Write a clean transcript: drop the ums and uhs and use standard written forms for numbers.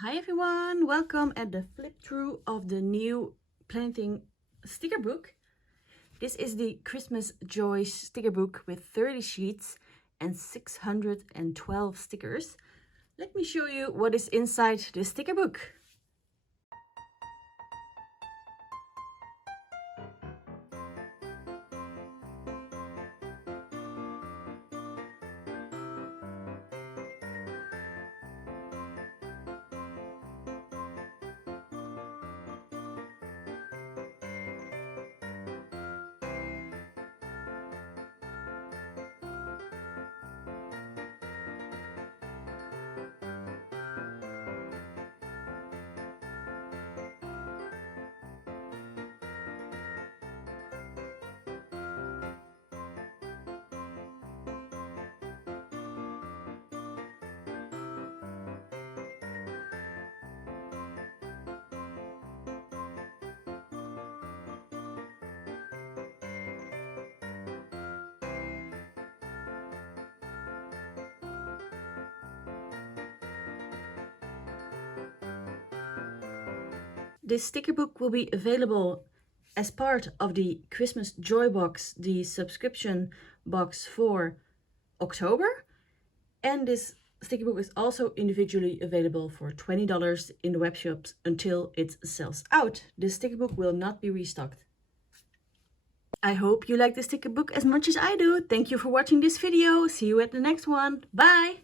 Hi everyone, welcome at the flip through of the new Planything sticker book. This is the Christmas Joy sticker book with 30 sheets and 612 stickers. Let me show you what is inside the sticker book. This sticker book will be available as part of the Christmas Joy Box, the subscription box for October. And this sticker book is also individually available for $20 in the web shops until it sells out. The sticker book will not be restocked. I hope you like the sticker book as much as I do. Thank you for watching this video. See you at the next one. Bye!